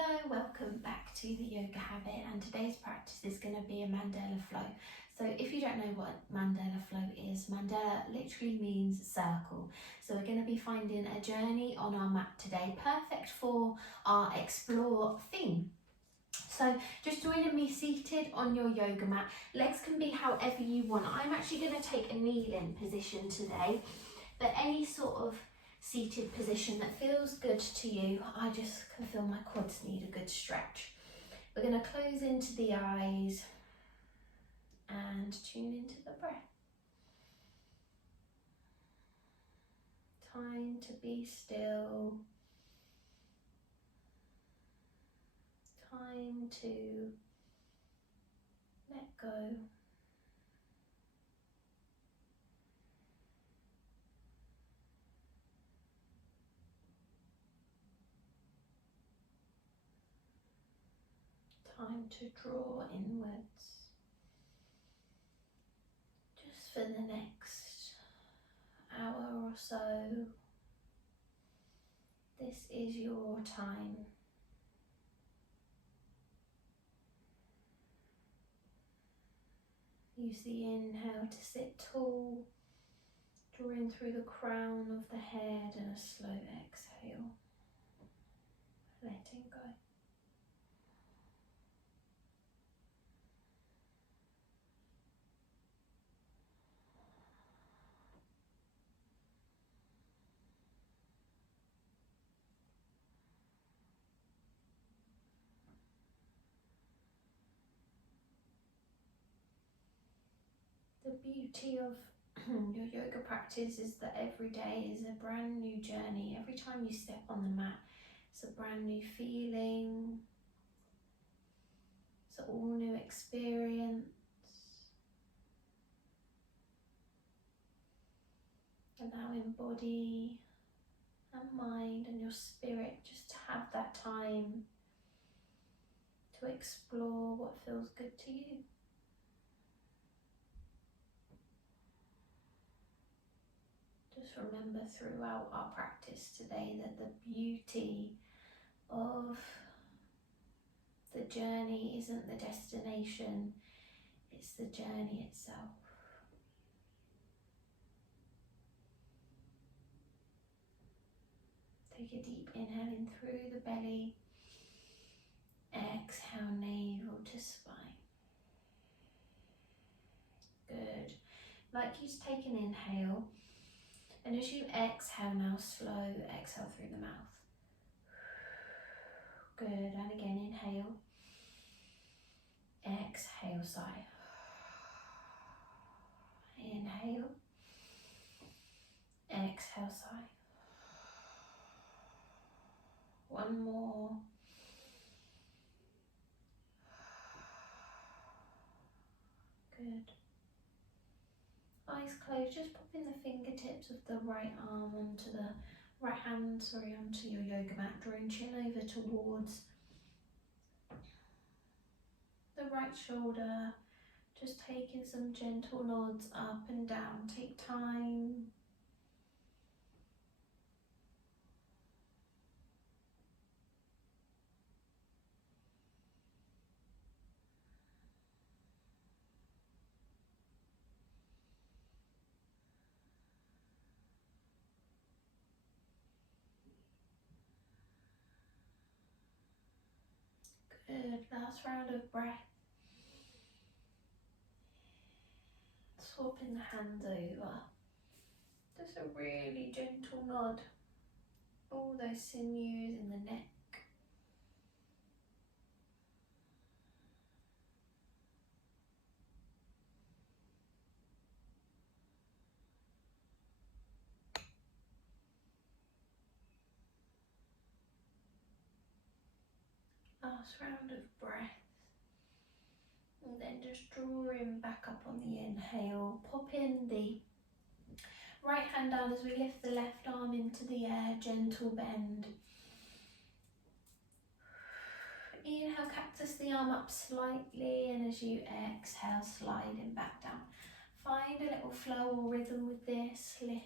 Hello, welcome back to the Yoga Habit, and today's practice is going to be a Mandala flow. So if you don't know what Mandala flow is, Mandala literally means circle. So we're going to be finding a journey on our mat today, perfect for our explore theme. So just joining me seated on your yoga mat. Legs can be however you want. I'm actually going to take a kneeling position today, but any sort of seated position that feels good to you. I just can feel my quads need a good stretch. We're going to close into the eyes and tune into the breath. Time to be still. Time to let go. Time to draw inwards. Just for the next hour or so, this is your time. Use the inhale to sit tall, drawing through the crown of the head, and a slow exhale, letting go. The beauty of your yoga practice is that every day is a brand new journey. Every time you step on the mat, it's a brand new feeling. It's an all new experience. Allowing body and mind and your spirit just to have that time to explore what feels good to you. Just remember throughout our practice today that the beauty of the journey isn't the destination, it's the journey itself. Take a deep inhale in through the belly, exhale navel to spine. Good. Like you just take an inhale, and as you exhale now, slow exhale through the mouth. Good, and again inhale, exhale, sigh. Inhale, exhale, sigh. One more. Good. Eyes closed, just popping the fingertips of the right arm onto the right hand, onto your yoga mat, drawing chin over towards the right shoulder, just taking some gentle nods up and down. Take time. Good, last round of breath. Swapping the hands over. Just a really gentle nod. All those sinews in the neck. Last round of breath. And then just drawing back up on the inhale. Pop in the right hand down as we lift the left arm into the air. Gentle bend. Inhale, cactus the arm up slightly, and as you exhale, sliding back down. Find a little flow or rhythm with this. Lift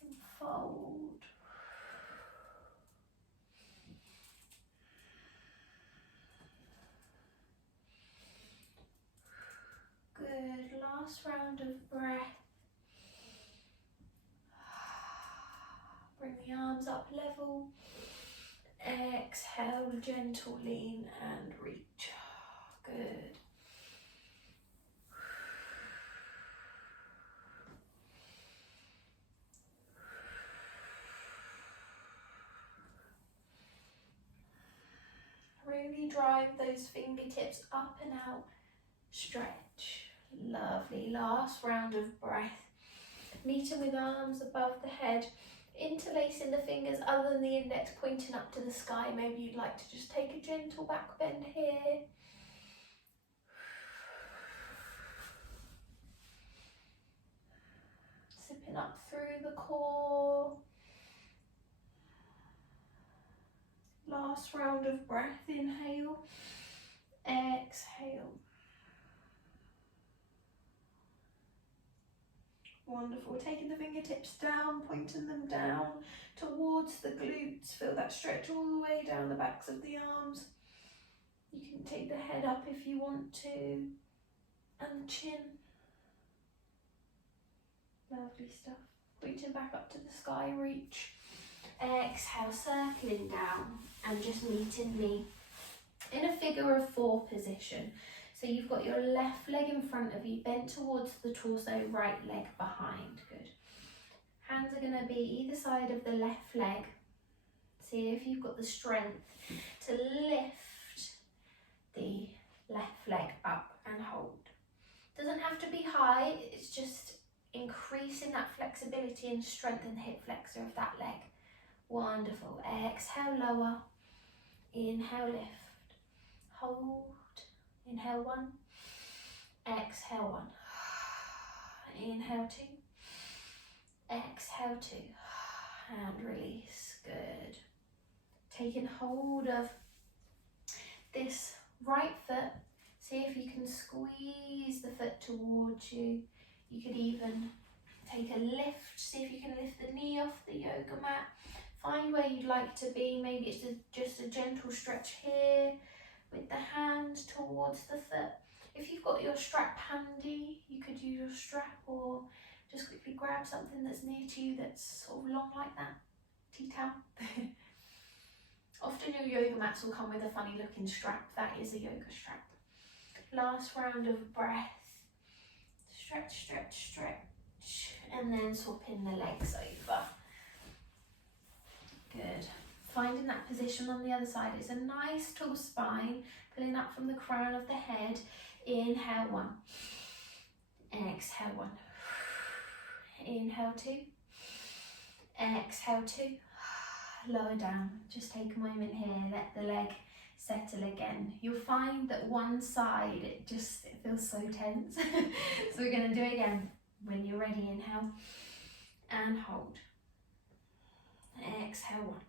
and fold. arms up level. Exhale, gentle lean and reach. Good. Really drive those fingertips up and out. Stretch. Lovely. Last round of breath. Meeting with arms above the head. Interlacing the fingers other than the index pointing up to the sky. Maybe you'd like to just take a gentle back bend here. Sipping up through the core. Last round of breath. Inhale. Exhale. Wonderful. Taking the fingertips down, pointing them down towards the glutes. Feel that stretch all the way down the backs of the arms. You can take the head up if you want to, and the chin. Lovely stuff. Reaching back up to the sky, reach. Exhale, circling down and just meeting me in a figure of four position. So you've got your left leg in front of you, bent towards the torso, right leg behind. Good. Hands are going to be either side of the left leg. See if you've got the strength to lift the left leg up and hold. Doesn't have to be high, it's just increasing that flexibility and strength in the hip flexor of that leg. Wonderful. Exhale, lower. Inhale, lift. Hold. Inhale, one. Exhale, one. Inhale, two. Exhale, two. And release. Good. Taking hold of this right foot. See if you can squeeze the foot towards you. You could even take a lift. See if you can lift the knee off the yoga mat. Find where you'd like to be. Maybe it's just a gentle stretch here with the hand towards the foot. If you've got your strap handy, you could use your strap or just quickly grab something that's near to you that's sort of long like that. Tea towel. Often your yoga mats will come with a funny looking strap. That is a yoga strap. Last round of breath. Stretch, stretch, stretch. And then swapping the legs over. Good. Finding that position on the other side. It's a nice tall spine, pulling up from the crown of the head. Inhale, one. Exhale, one. Inhale, two. Exhale, two. Lower down. Just take a moment here. Let the leg settle again. You'll find that one side, it feels so tense. So we're going to do it again. When you're ready, inhale and hold. Exhale, one.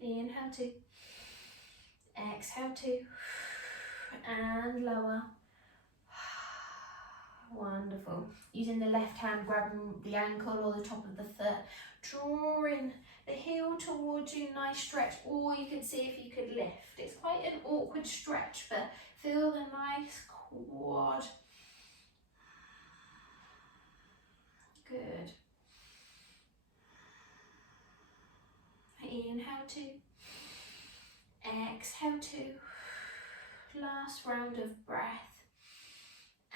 Inhale, two. Exhale, two. And lower. Wonderful. Using the left hand, grabbing the ankle or the top of the foot, drawing the heel towards you, nice stretch, or you can see if you could lift. It's quite an awkward stretch, but feel the nice quad. Good. Inhale, two. Exhale, two. Last round of breath.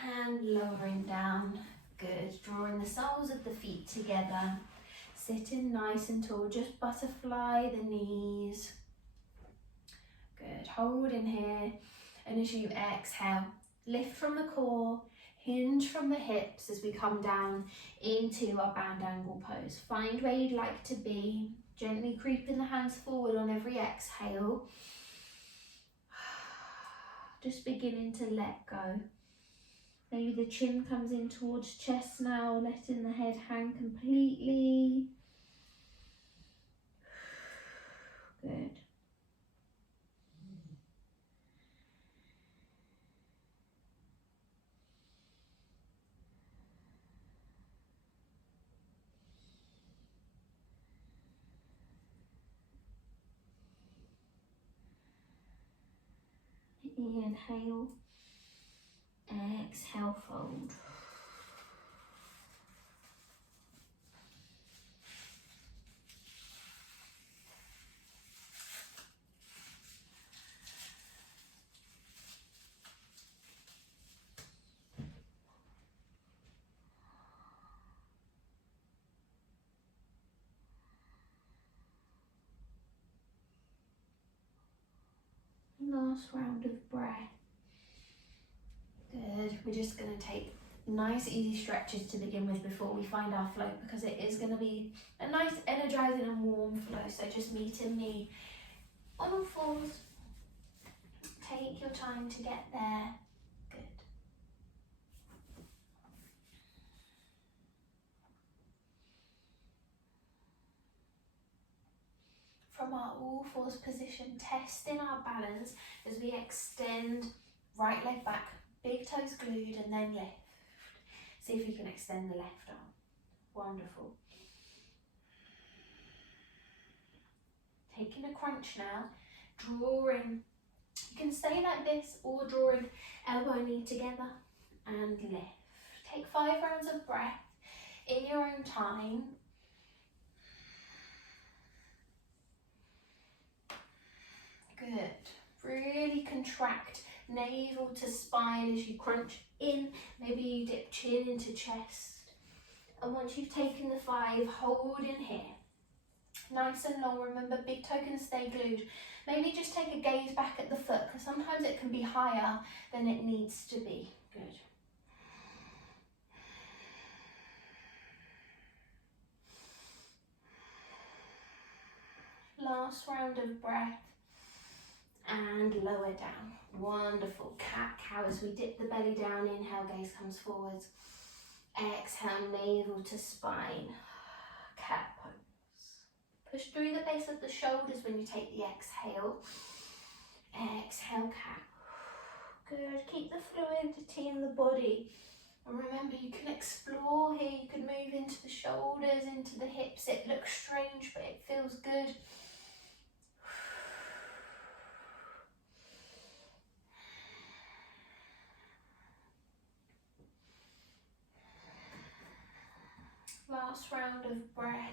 And lowering down. Good. Drawing the soles of the feet together. Sitting nice and tall. Just butterfly the knees. Good. Hold in here. And as you exhale, lift from the core. Hinge from the hips as we come down into our band angle pose. Find where you'd like to be. Gently creeping the hands forward on every exhale. Just beginning to let go. Maybe the chin comes in towards chest now, letting the head hang completely. Good. Inhale, exhale, fold. Last round of breath. Good. We're just going to take nice easy stretches to begin with before we find our flow, because it is going to be a nice energizing and warm flow. So just meeting me on all fours. Take your time to get there. Good. From our all fours position, testing our balance as we extend right leg back, big toes glued, and then lift. See if you can extend the left arm. Wonderful. Taking a crunch now, drawing. You can stay like this or drawing elbow and knee together and lift. Take 5 rounds of breath in your own time. Good. Really contract navel to spine as you crunch in. Maybe you dip chin into chest. And once you've taken the 5, hold in here. Nice and long. Remember, big toe can stay glued. Maybe just take a gaze back at the foot, because sometimes it can be higher than it needs to be. Good. Last round of breath. And lower down. Wonderful. Cat-cow as we dip the belly down. Inhale, gaze comes forwards. Exhale, navel to spine. Cat pose. Push through the base of the shoulders when you take the exhale. Exhale, cat. Good. Keep the fluidity in the body. And remember, you can explore here. You can move into the shoulders, into the hips. It looks strange, but it feels good. Last round of breath.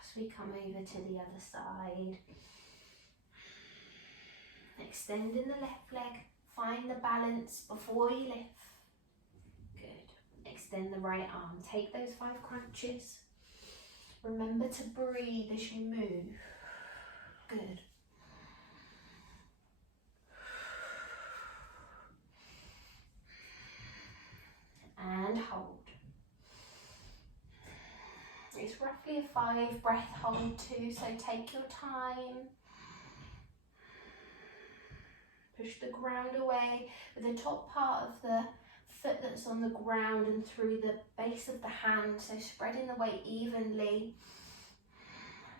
As we come over to the other side. Extending the left leg. Find the balance before you lift. Good. Extend the right arm. Take those 5 crunches. Remember to breathe as you move. Good. And hold. It's roughly a 5 breath hold too, so take your time. Push the ground away with the top part of the foot that's on the ground and through the base of the hand, so spreading the weight evenly.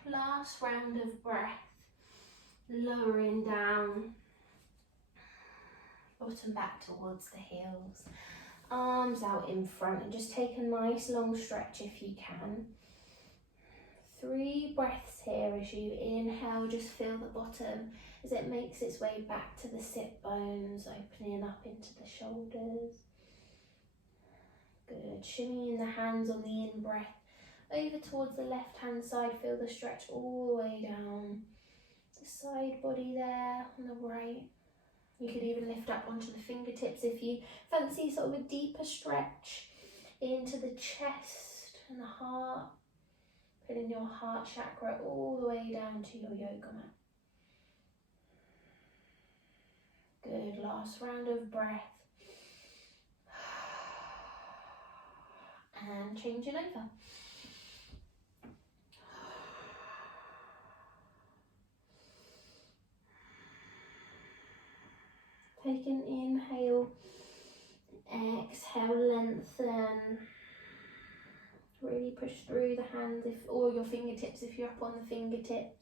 Last round of breath. Lowering down. Bottom back towards the heels. Arms out in front, and just take a nice long stretch if you can. 3 breaths here as you inhale, just feel the bottom as it makes its way back to the sit bones, opening up into the shoulders. Good. Shimmying the hands on the in-breath over towards the left-hand side. Feel the stretch all the way down the side body there on the right. You could even lift up onto the fingertips if you fancy sort of a deeper stretch into the chest and the heart. Putting your heart chakra all the way down to your yoga mat. Good. Last round of breath. And changing over. Take an inhale, exhale, lengthen. Really push through the hands or your fingertips if you're up on the fingertips.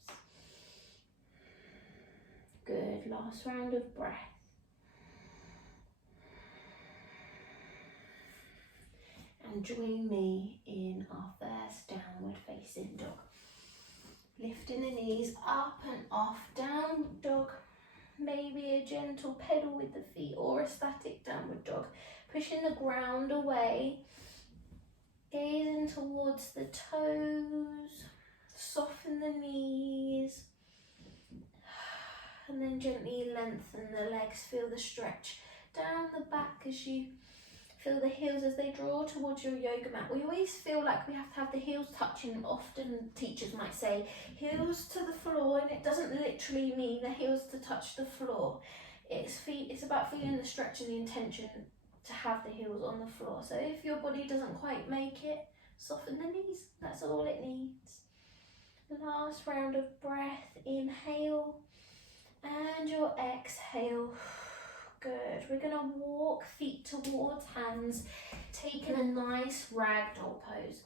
Good. Last round of breath. And join me in our first downward facing dog. Lifting the knees up and off, down dog. Maybe a gentle pedal with the feet or a static downward dog. Pushing the ground away. Gazing towards the toes. Soften the knees. And then gently lengthen the legs. Feel the stretch down the back as you Feel the heels as they draw towards your yoga mat. We always feel like we have to have the heels touching. Often teachers might say heels to the floor, and it doesn't literally mean the heels to touch the floor. It's about feeling the stretch and the intention to have the heels on the floor. So if your body doesn't quite make it, soften the knees. That's all it needs. Last round of breath. Inhale and your exhale. Good. We're going to walk feet towards hands, taking a nice ragdoll pose.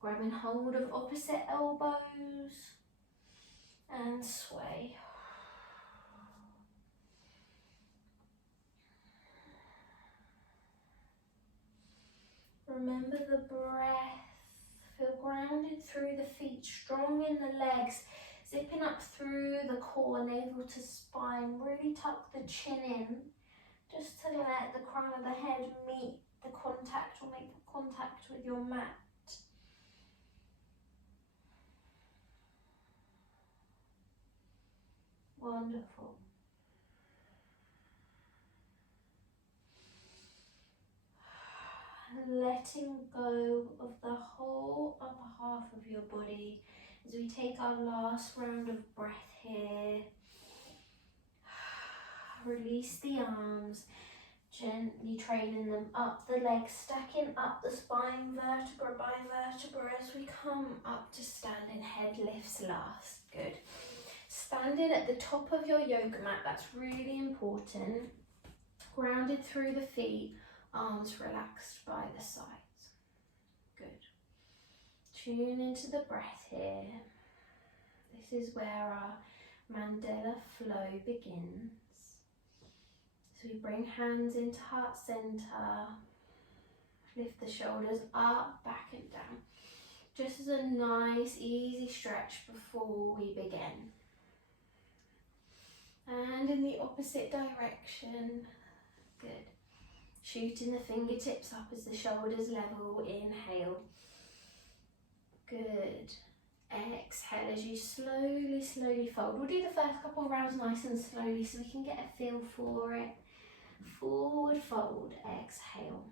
Grabbing hold of opposite elbows and sway. Remember the breath. Feel grounded through the feet, strong in the legs, zipping up through the core, navel to spine. Really tuck the chin in, just to let the crown of the head meet the contact or make contact with your mat. Wonderful. Letting go of the whole upper half of your body as we take our last round of breath here. Release the arms, gently trailing them up the legs, stacking up the spine vertebra by vertebra as we come up to standing. Head lifts last. Good. Standing at the top of your yoga mat, that's really important. Grounded through the feet. Arms relaxed by the sides. Good. Tune into the breath here. This is where our Mandala flow begins. So we bring hands into heart center. Lift the shoulders up, back and down. Just as a nice, easy stretch before we begin. And in the opposite direction. Good. Shooting the fingertips up as the shoulders level. Inhale. Good. Exhale as you slowly fold. We'll do the first couple of rounds nice and slowly so we can get a feel for it. Forward fold. Exhale.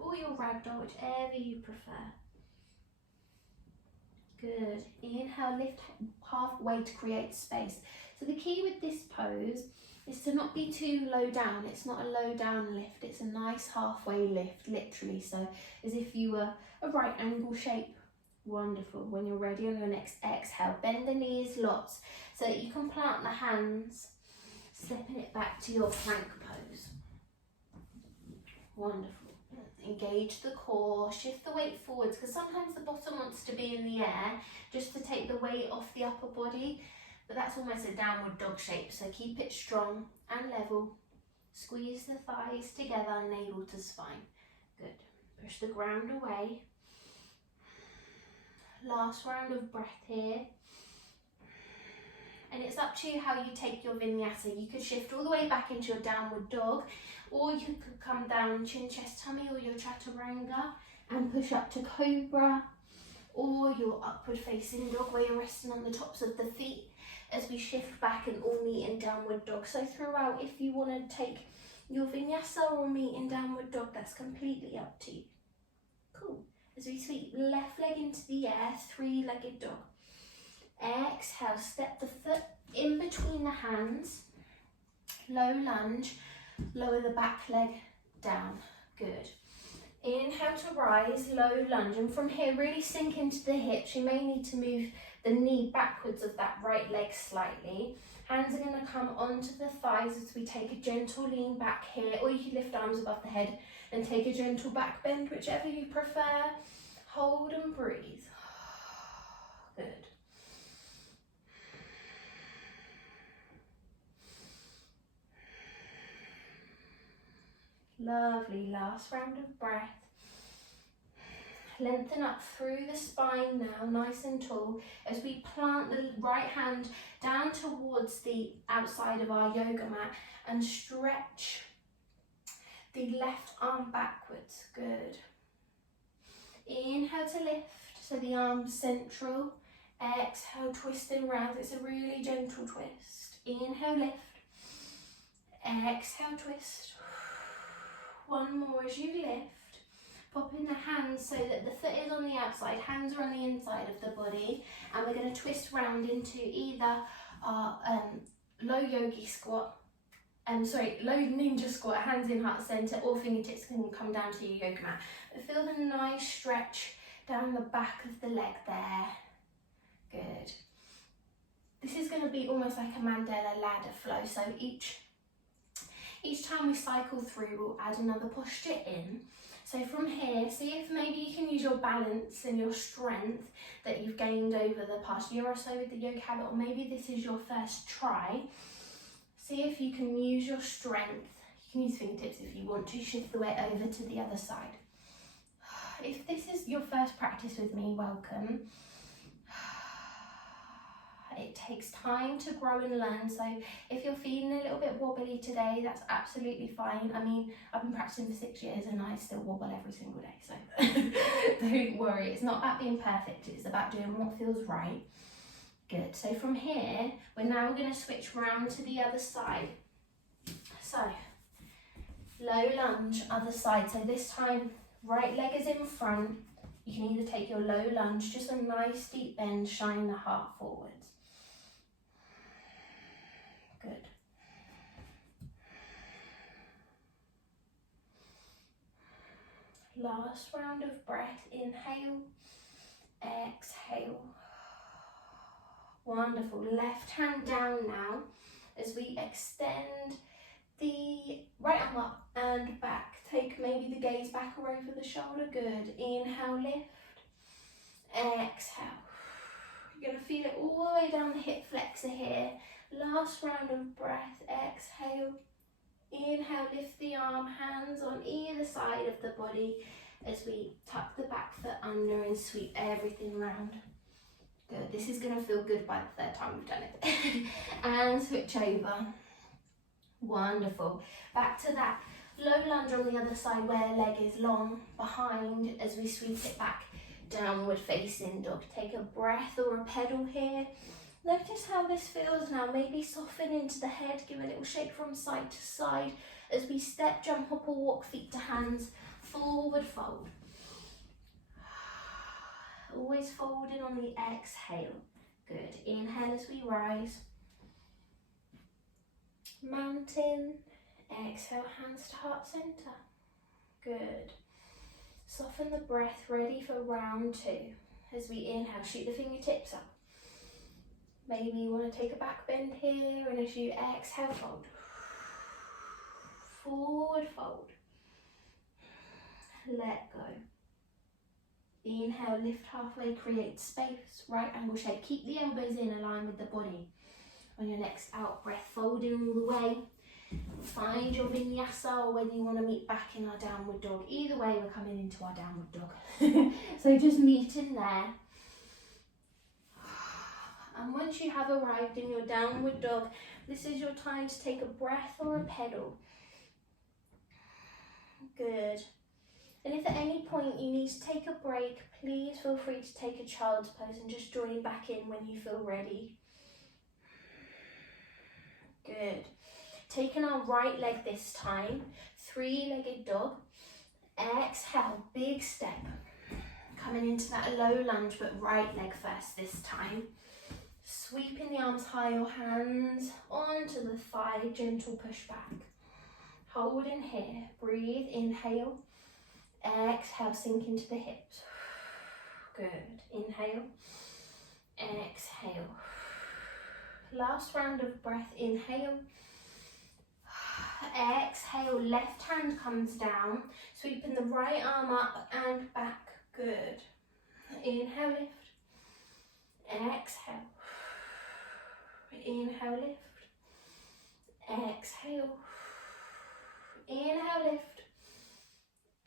Or your ragdoll, whichever you prefer. Good. Inhale, lift halfway to create space. So the key with this pose is to not be too low down. It's not a low down lift, it's a nice halfway lift, literally. So as if you were a right angle shape. Wonderful. When you're ready on your next exhale, bend the knees lots so that you can plant the hands, slipping it back to your plank pose. Wonderful. Engage the core, shift the weight forwards, because sometimes the bottom wants to be in the air just to take the weight off the upper body. But that's almost a downward dog shape, so keep it strong and level. Squeeze the thighs together, navel to spine. Good. Push the ground away. Last round of breath here. And it's up to you how you take your vinyasa. You could shift all the way back into your downward dog, or you could come down chin, chest, tummy, or your chaturanga and push up to cobra, or your upward facing dog where you're resting on the tops of the feet as we shift back and all meet in downward dog. So throughout, if you want to take your vinyasa or meet in downward dog, that's completely up to you. Cool. As we sweep left leg into the air, three-legged dog. Exhale, step the foot in between the hands, low lunge, lower the back leg down. Good. Inhale to rise, low lunge, and from here really sink into the hips. You may need to move the knee backwards of that right leg slightly. Hands are going to come onto the thighs as we take a gentle lean back here, or you can lift arms above the head and take a gentle back bend, whichever you prefer. Hold and breathe. Good. Lovely. Last round of breath. Lengthen up through the spine now, nice and tall, as we plant the right hand down towards the outside of our yoga mat and stretch the left arm backwards. Good. Inhale to lift, so the arm's central. Exhale, twisting round. It's a really gentle twist. Inhale, lift. Exhale, twist. One more as you lift. Popping the hands so that the foot is on the outside, hands are on the inside of the body, and we're going to twist round into either our low yogi squat, low ninja squat, hands in heart center, or fingertips can come down to your yoga mat. But feel the nice stretch down the back of the leg there. Good. This is going to be almost like a Mandala ladder flow, so each time we cycle through, we'll add another posture in. So from here, see if maybe you can use your balance and your strength that you've gained over the past year or so with the yoga habit, or maybe this is your first try. See if you can use your strength. You can use fingertips if you want to, shift the weight over to the other side. If this is your first practice with me, welcome. It takes time to grow and learn, so if you're feeling a little bit wobbly today, that's absolutely fine. I mean, I've been practicing for 6 years and I still wobble every single day, so don't worry. It's not about being perfect, it's about doing what feels right. Good. So from here, we're now going to switch round to the other side. So, low lunge, other side. So this time, right leg is in front. You can either take your low lunge, just a nice deep bend, shine the heart forwards. Good. Last round of breath, inhale, exhale. Wonderful. Left hand down now as we extend the right arm up and back. Take maybe the gaze back or over the shoulder. Good. Inhale, lift. Exhale. You're going to feel it all the way down the hip flexor here. Last round of breath. Exhale. Inhale, lift the arm, hands on either side of the body as we tuck the back foot under and sweep everything round. Good. This is going to feel good by the third time we've done it. And switch over. Wonderful. Back to that low lunge on the other side where the leg is long behind as we sweep it back. Downward facing dog. Take a breath or a pedal here. Notice how this feels now. Maybe soften into the head. Give a little shake from side to side as we step, jump, hop or walk, feet to hands. Forward fold. Always folding on the exhale. Good. Inhale as we rise. Mountain. Exhale, hands to heart center. Good. Soften the breath, ready for round two. As we inhale, shoot the fingertips up. Maybe you want to take a back bend here, and as you exhale, fold. Forward fold. Let go. Inhale, lift halfway, create space, right angle shape. Keep the elbows in line with the body. On your next out breath, folding all the way. Find your vinyasa, or whether you want to meet back in our downward dog. Either way, we're coming into our downward dog. So just meet in there. And once you have arrived in your downward dog, this is your time to take a breath or a pedal. Good. And if at any point you need to take a break, please feel free to take a child's pose and just join back in when you feel ready. Good. Taking our right leg this time, three-legged dog. Exhale, big step. Coming into that low lunge, but right leg first this time. Sweeping the arms high or hands onto the thigh, gentle push back. Hold in here, breathe, inhale. Exhale, sink into the hips. Good. Inhale. Exhale. Last round of breath, inhale. Exhale, left hand comes down, sweeping the right arm up and back. Good. Inhale, lift. Exhale. Inhale, lift. Exhale. Inhale, lift.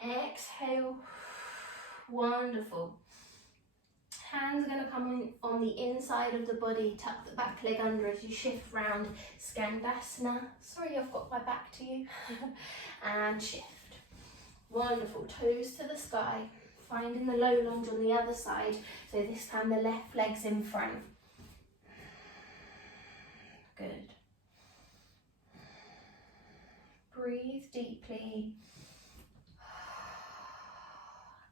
Exhale. Wonderful. Hands are going to come on the inside of the body. Tuck the back leg under as you shift round. Skandasana. Sorry, I've got my back to you. And shift. Wonderful. Toes to the sky. Finding the low lunge on the other side. So this time the left leg's in front. Good. Breathe deeply.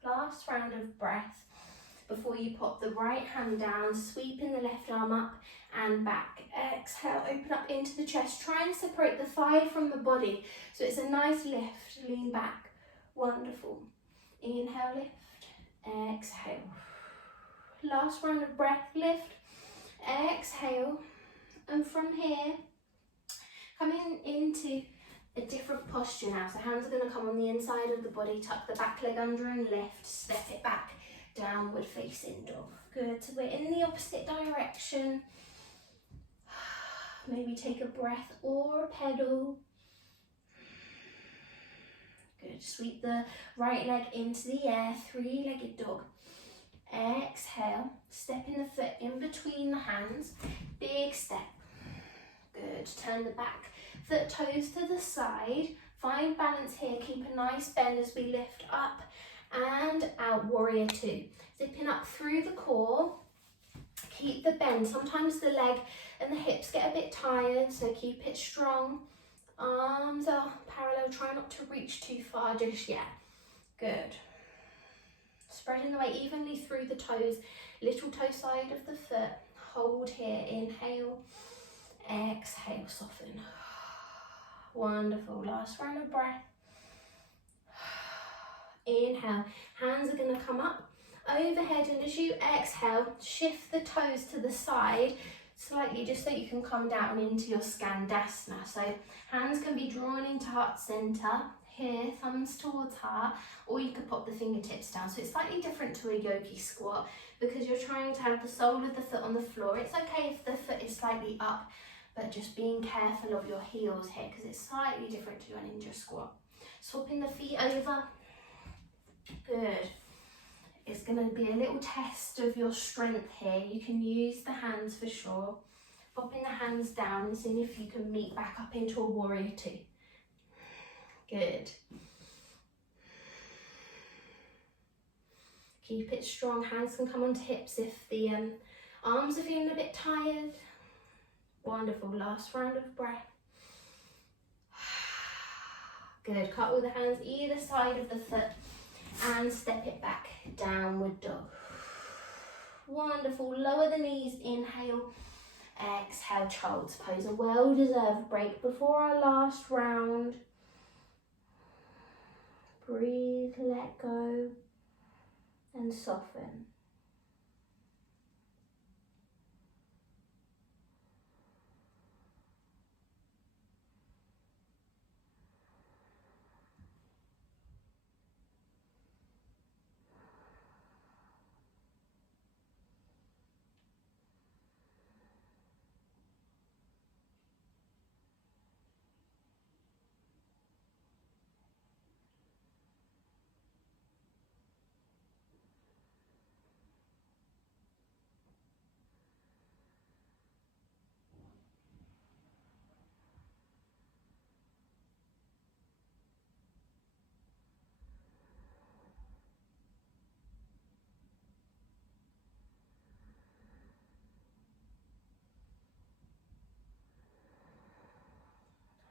Last round of breath before you pop the right hand down, sweeping the left arm up and back. Exhale, open up into the chest. Try and separate the thigh from the body so it's a nice lift. Lean back. Wonderful. Inhale, lift. Exhale. Last round of breath, lift. Exhale. And from here, coming into a different posture now. So hands are going to come on the inside of the body, tuck the back leg under and lift, step it back, downward facing dog. Good, so we're in the opposite direction. Maybe take a breath or a pedal. Good, sweep the right leg into the air, three-legged dog. Exhale, stepping the foot in between the hands, big step. Good, turn the back foot toes to the side, find balance here, keep a nice bend as we lift up and out, warrior two. Zipping up through the core, keep the bend. Sometimes the leg and the hips get a bit tired, so keep it strong. Arms are parallel, try not to reach too far just yet. Good. Spreading the weight evenly through the toes, little toe side of the foot. Hold here, inhale, exhale, soften. Wonderful, last round of breath. Inhale, hands are going to come up overhead, and as you exhale, shift the toes to the side slightly just so you can come down into your Skandasana. So hands can be drawn into heart center, here, thumbs towards heart, or you could pop the fingertips down. So it's slightly different to a yogi squat because you're trying to have the sole of the foot on the floor. It's okay if the foot is slightly up, but just being careful of your heels here because it's slightly different to a ninja squat. Swapping the feet over. Good. It's going to be a little test of your strength here. You can use the hands for sure. Popping the hands down and seeing if you can meet back up into a warrior two. Good. Keep it strong. Hands can come onto hips if the arms are feeling a bit tired. Wonderful. Last round of breath. Good. Cut all the hands either side of the foot and step it back. Downward dog. Wonderful. Lower the knees. Inhale. Exhale, child's pose. A well-deserved break before our last round. Breathe, let go, and soften.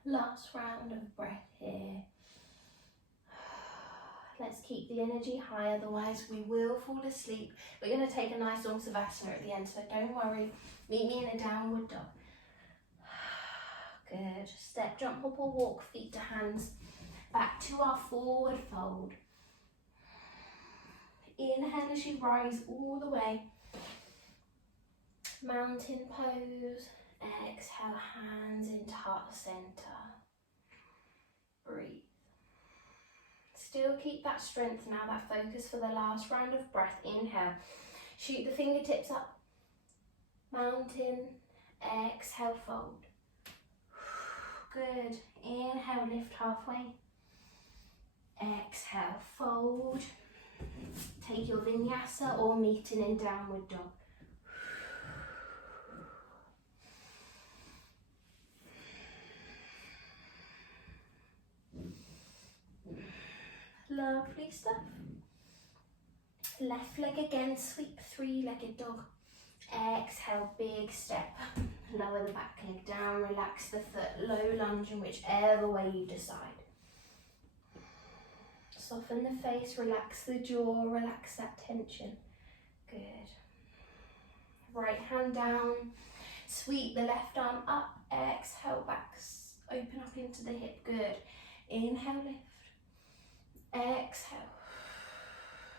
Last round of breath here. Let's keep the energy high, otherwise we will fall asleep. We're going to take a nice long savasana at the end, so don't worry. Meet me in a downward dog. Good. Step, jump, hop or walk, feet to hands. Back to our forward fold. Inhale as you rise all the way. Mountain pose. Exhale, hands into heart center. Breathe. Still keep that strength now, that focus for the last round of breath. Inhale. Shoot the fingertips up. Mountain. Exhale, fold. Good. Inhale, lift halfway. Exhale, fold. Take your vinyasa or meeting in downward dog. Lovely stuff. Left leg again, sweep, three-legged dog. Exhale, big step. Lower the back leg down, relax the foot, low lunge in whichever way you decide. Soften the face, relax the jaw, relax that tension. Good. Right hand down, sweep the left arm up, exhale back, open up into the hip, good. Inhale, lift, exhale.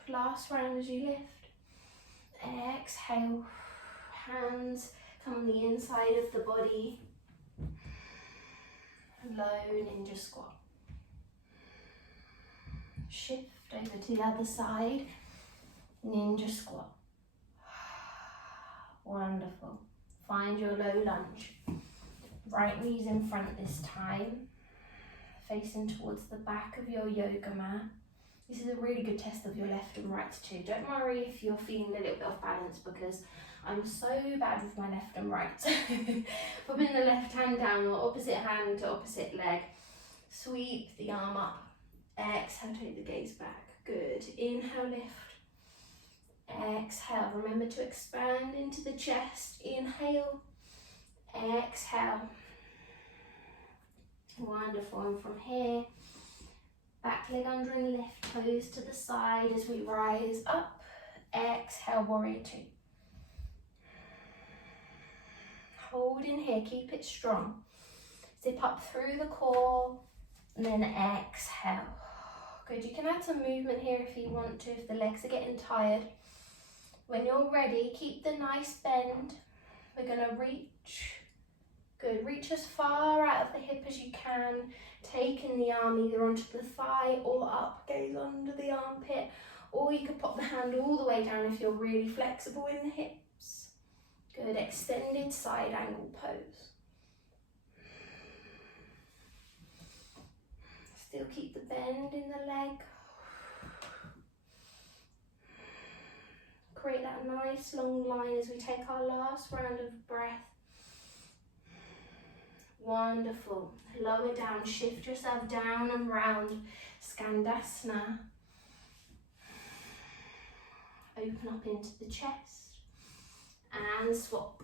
Last round as you lift, exhale. Hands come on the inside of the body. Low ninja squat. Shift over to the other side, ninja squat. Wonderful. Find your low lunge. Right knees in front this time, facing towards the back of your yoga mat. This is a really good test of your left and right too. Don't worry if you're feeling a little bit off balance, because I'm so bad with my left and right. Popping the left hand down or opposite hand to opposite leg. Sweep the arm up. Exhale, take the gaze back. Good. Inhale, lift. Exhale. Remember to expand into the chest. Inhale. Exhale. Wonderful. And from here, back leg under and lift, toes to the side as we rise up. Exhale, warrior two. Hold in here, keep it strong. Zip up through the core and then exhale. Good, you can add some movement here if you want to, if the legs are getting tired. When you're ready, keep the nice bend. We're gonna reach. Good, reach as far out of the hip as you can, taking the arm either onto the thigh or up, gaze under the armpit, or you could pop the hand all the way down if you're really flexible in the hips. Good, extended side angle pose. Still keep the bend in the leg. Create that nice long line as we take our last round of breath. Wonderful. Lower down, shift yourself down and round. Skandasana. Open up into the chest and swap.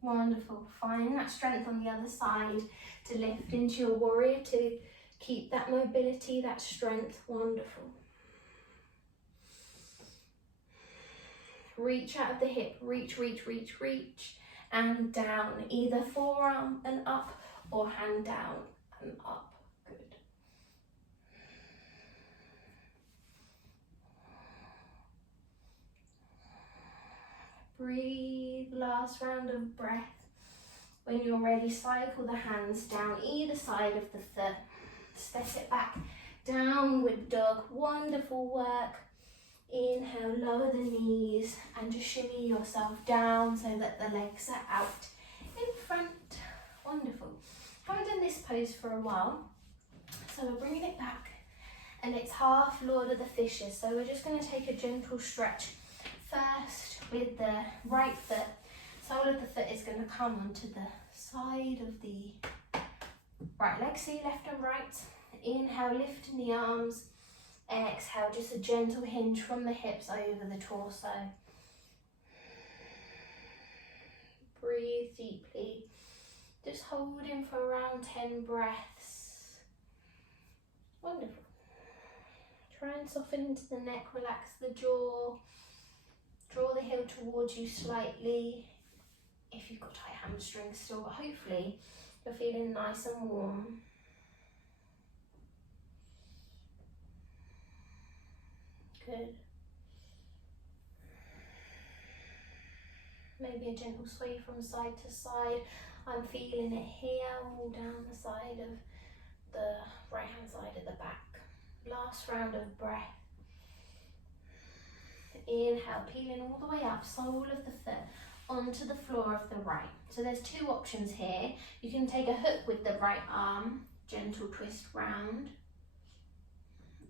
Wonderful. Find that strength on the other side to lift into your warrior two. Keep that mobility, that strength. Wonderful. Reach out of the hip, reach, reach, reach, reach, and down. Either forearm and up or hand down and up. Good. Breathe, last round of breath. When you're ready, cycle the hands down either side of the foot. Step it back, downward dog. Wonderful work. Inhale, lower the knees and just shimmy yourself down so that the legs are out in front. Wonderful. Haven't done this pose for a while, so we're bringing it back, and it's half Lord of the Fishes. So we're just going to take a gentle stretch first with the right foot. Sole of the foot is going to come onto the side of the right leg, see left and right. Inhale, lifting the arms. Exhale, just a gentle hinge from the hips over the torso. Breathe deeply. Just holding for around 10 breaths. Wonderful. Try and soften into the neck, relax the jaw. Draw the heel towards you slightly if you've got tight hamstrings still, but hopefully you're feeling nice and warm. Good. Maybe a gentle sway from side to side. I'm feeling it here, all down the side of the right hand side at the back. Last round of breath. Inhale, peeling all the way up, sole of the foot onto the floor of the right. So there's two options here. You can take a hook with the right arm, gentle twist round,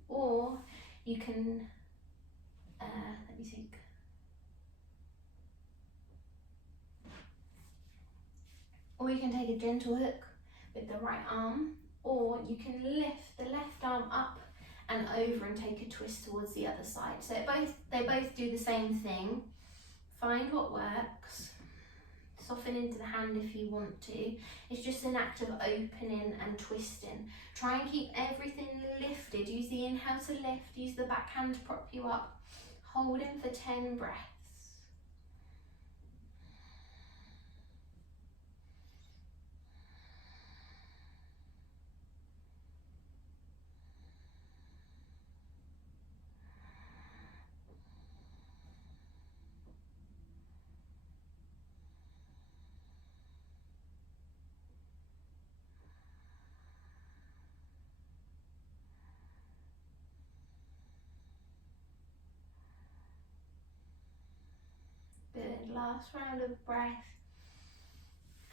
or you can let me think. Or you can take a gentle hook with the right arm, or you can lift the left arm up and over and take a twist towards the other side. So they both do the same thing. Find what works. Soften into the hand if you want to. It's just an act of opening and twisting. Try and keep everything lifted. Use the inhale to lift, use the back hand to prop you up. Hold in for 10 breaths. Good, last round of breath.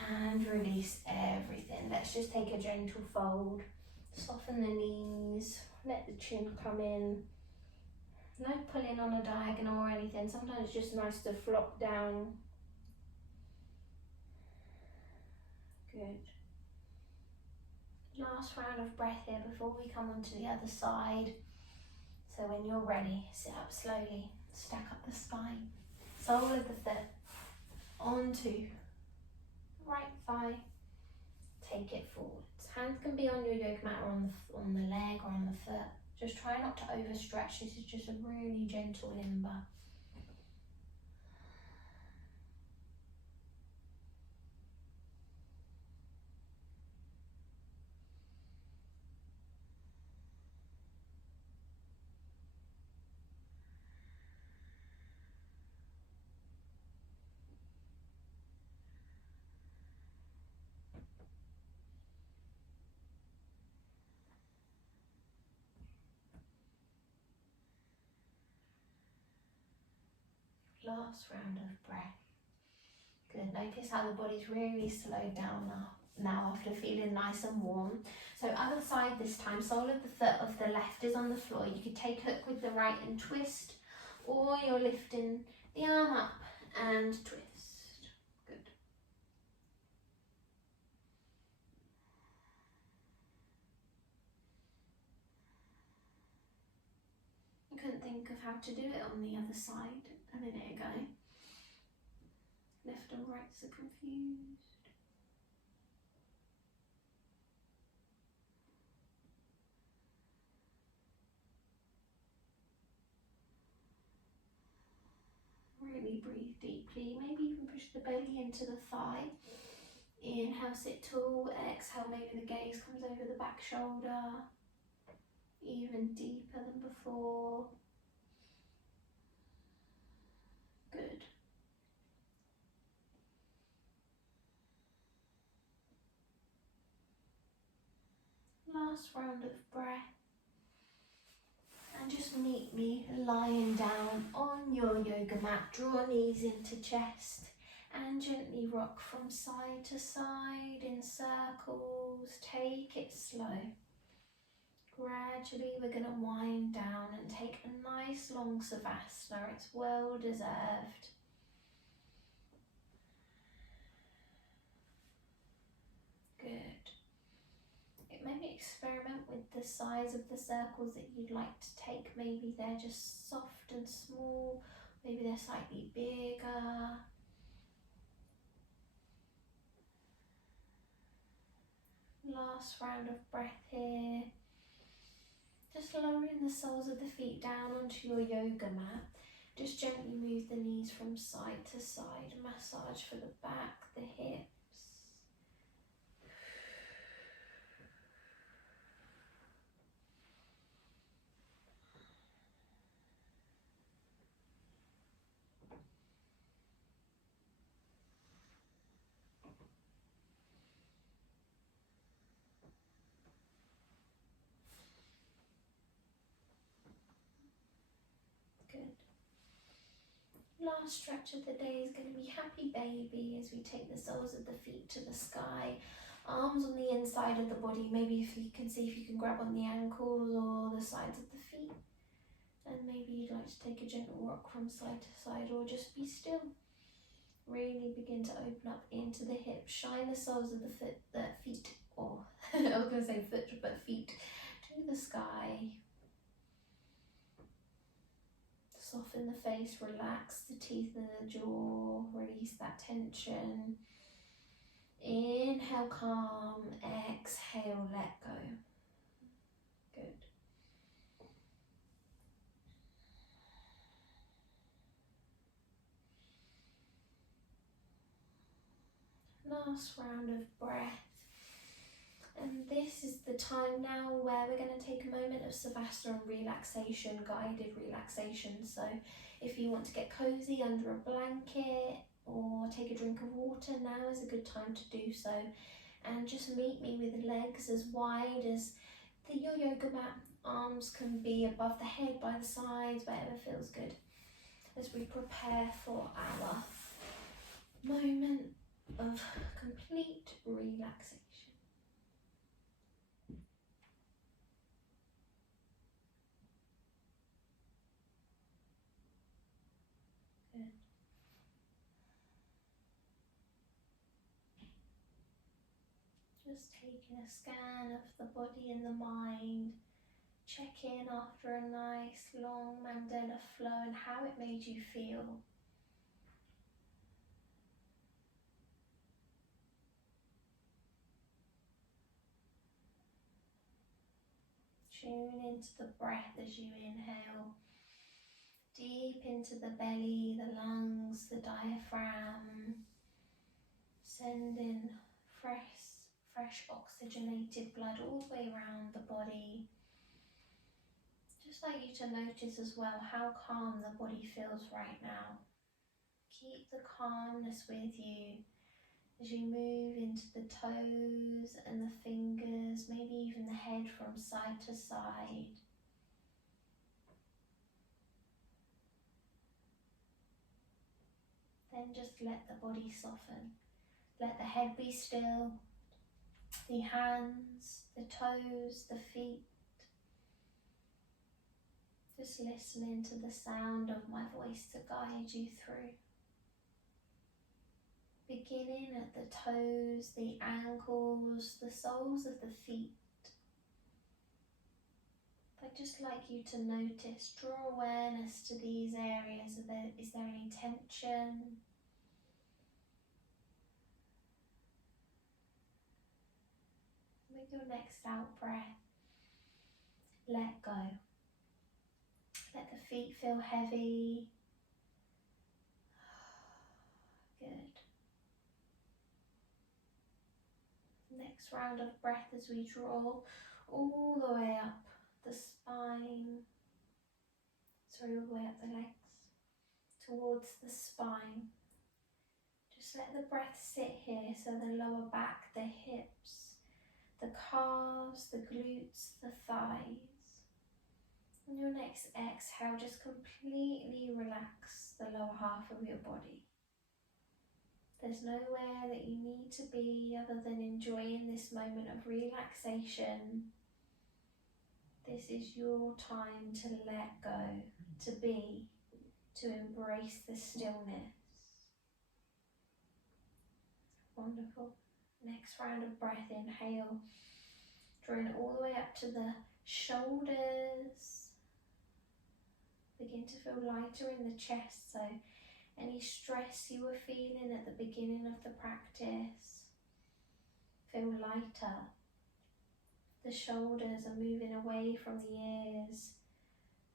And release everything. Let's just take a gentle fold. Soften the knees, let the chin come in. No pulling on a diagonal or anything. Sometimes it's just nice to flop down. Good. Last round of breath here before we come onto the other side. So when you're ready, sit up slowly, stack up the spine. Sole of the foot onto the right thigh. Take it forwards. Hands can be on your yoga mat or on the leg or on the foot. Just try not to overstretch. This is just a really gentle limber. Last round of breath. Good. Notice how the body's really slowed down now after feeling nice and warm. So other side this time, sole of the foot of the left is on the floor. You could take hook with the right and twist, or you're lifting the arm up and twist. Good. I couldn't think of how to do it on the other side a minute ago. Left and rights are confused. Really breathe deeply. Maybe even push the belly into the thigh. Inhale, sit tall. Exhale, maybe the gaze comes over the back shoulder. Even deeper than before. Good. Last round of breath. And just meet me lying down on your yoga mat. Draw knees into chest and gently rock from side to side in circles. Take it slow. Gradually we're going to wind down and take a nice long savasana. It's well deserved. Good. Maybe experiment with the size of the circles that you'd like to take. Maybe they're just soft and small. Maybe they're slightly bigger. Last round of breath here. Just lowering the soles of the feet down onto your yoga mat. Just gently move the knees from side to side. Massage for the back, the hips. Last stretch of the day is going to be happy baby as we take the soles of the feet to the sky. Arms on the inside of the body. Maybe if you can see if you can grab on the ankles or the sides of the feet. And maybe you'd like to take a gentle rock from side to side or just be still. Really begin to open up into the hips. Shine the soles of the feet, or I was going to say foot, but feet, to the sky. Soften the face, relax the teeth and the jaw, release that tension. Inhale, calm, exhale, let go. Good. Last round of breath. And this is the time now where we're going to take a moment of Savasana relaxation, guided relaxation. So if you want to get cozy under a blanket or take a drink of water, now is a good time to do so. And just meet me with legs as wide as your yoga mat. Arms can be above the head, by the sides, whatever feels good, as we prepare for our moment of complete relaxation. Good. Just taking a scan of the body and the mind. Check in after a nice long Mandala flow and how it made you feel. Tune into the breath as you inhale. Deep into the belly, the lungs, the diaphragm. Sending fresh oxygenated blood all the way around the body. Just like you to notice as well how calm the body feels right now. Keep the calmness with you as you move into the toes and the fingers, maybe even the head from side to side. Then just let the body soften. Let the head be still, the hands, the toes, the feet. Just listening to the sound of my voice to guide you through. Beginning at the toes, the ankles, the soles of the feet. I'd just like you to notice, draw awareness to these areas. Is there any tension? With your next out breath, let go. Let the feet feel heavy. Good. Next round of breath as we draw all the way up the spine, all the way up the legs, towards the spine. Just let the breath sit here, so the lower back, the hips, the calves, the glutes, the thighs. On your next exhale, just completely relax the lower half of your body. There's nowhere that you need to be other than enjoying this moment of relaxation. This is your time to let go, to be, to embrace the stillness. Wonderful. Next round of breath, inhale, drawing all the way up to the shoulders. Begin to feel lighter in the chest, so any stress you were feeling at the beginning of the practice, feel lighter. The shoulders are moving away from the ears.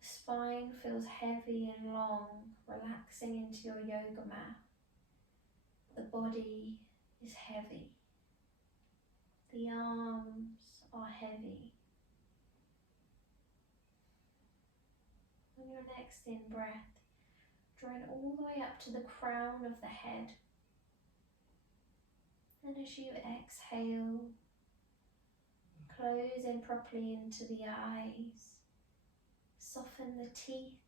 The spine feels heavy and long, relaxing into your yoga mat. The body is heavy. The arms are heavy. On your next in-breath, drawing all the way up to the crown of the head. And as you exhale, close in properly into the eyes. Soften the teeth.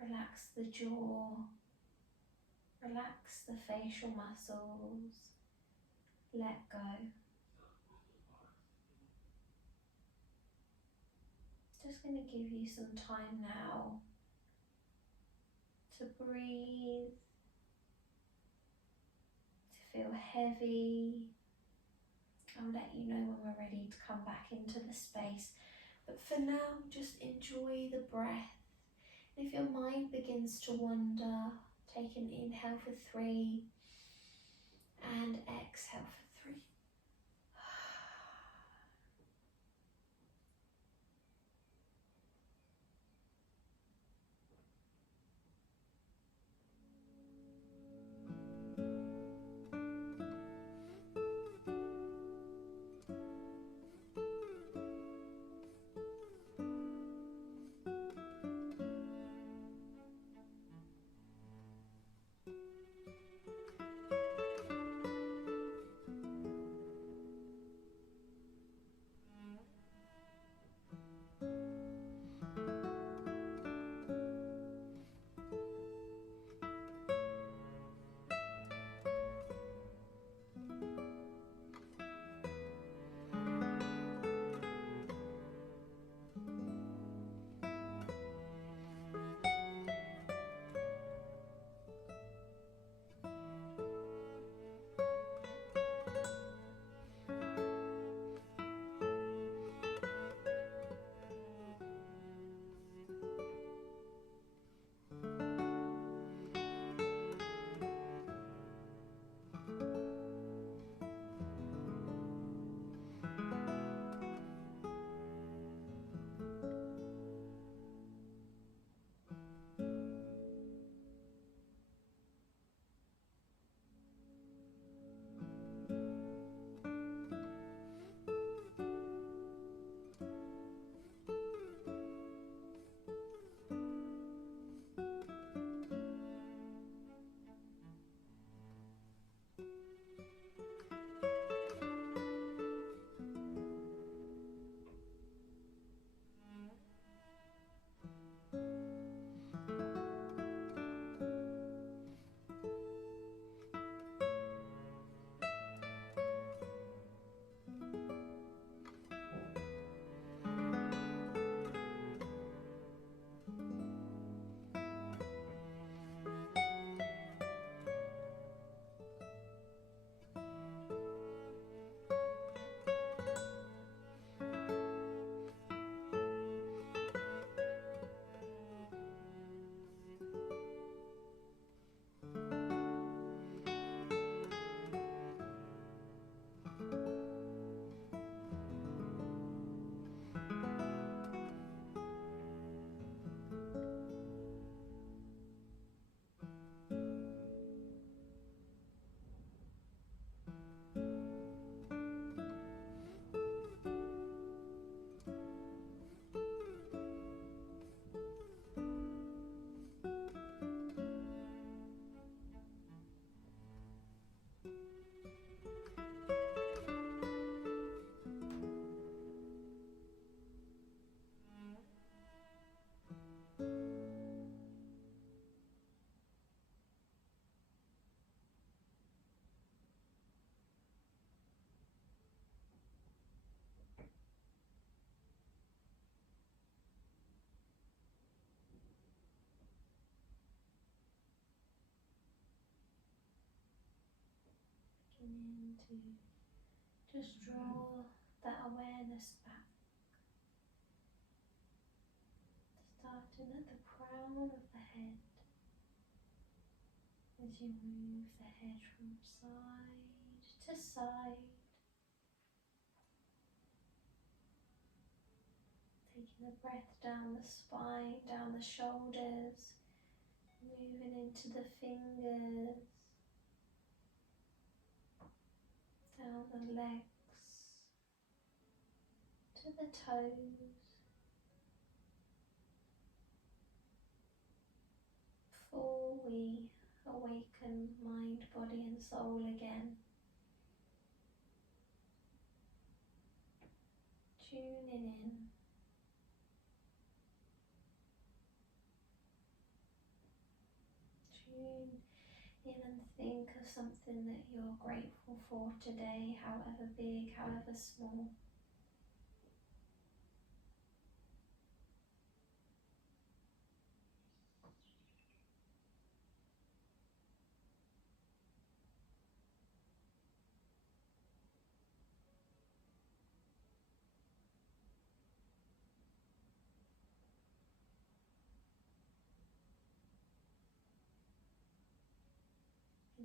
Relax the jaw. Relax the facial muscles. Let go. Just going to give you some time now to breathe, to feel heavy. I'll let you know when we're ready to come back into the space. But for now, just enjoy the breath. If you're your mind begins to wander, take an inhale for 3 and exhale for 3. Beginning to just draw that awareness back, starting at the crown of the head as you move the head from side to side, taking a breath down the spine, down the shoulders, moving into the fingers, down the legs, to the toes, before we awaken mind, body and soul again. Tuning in. Tune in and think of something that you're grateful for today, however big, however small.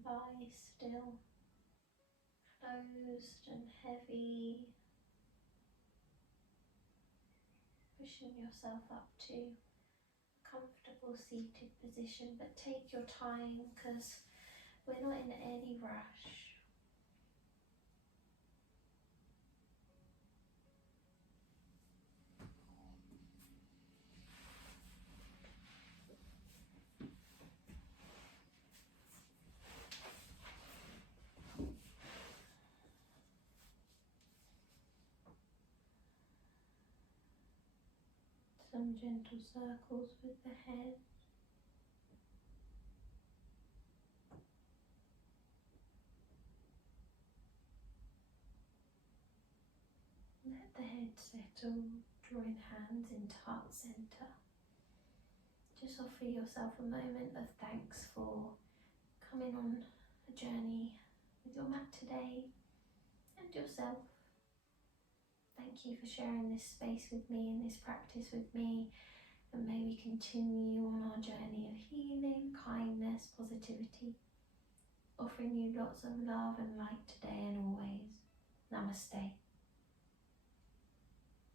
lie still, closed and heavy, pushing yourself up to a comfortable seated position, but take your time because we're not in any rush. Some gentle circles with the head. Let the head settle, drawing hands into heart centre. Just offer yourself a moment of thanks for coming on a journey with your mat today and yourself. Thank you for sharing this space with me and this practice with me, and may we continue on our journey of healing, kindness, positivity, offering you lots of love and light today and always. Namaste.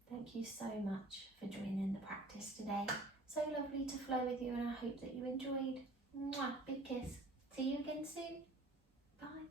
Thank you so much for joining the practice today. So lovely to flow with you, and I hope that you enjoyed. Mwah, big kiss. See you again soon. Bye.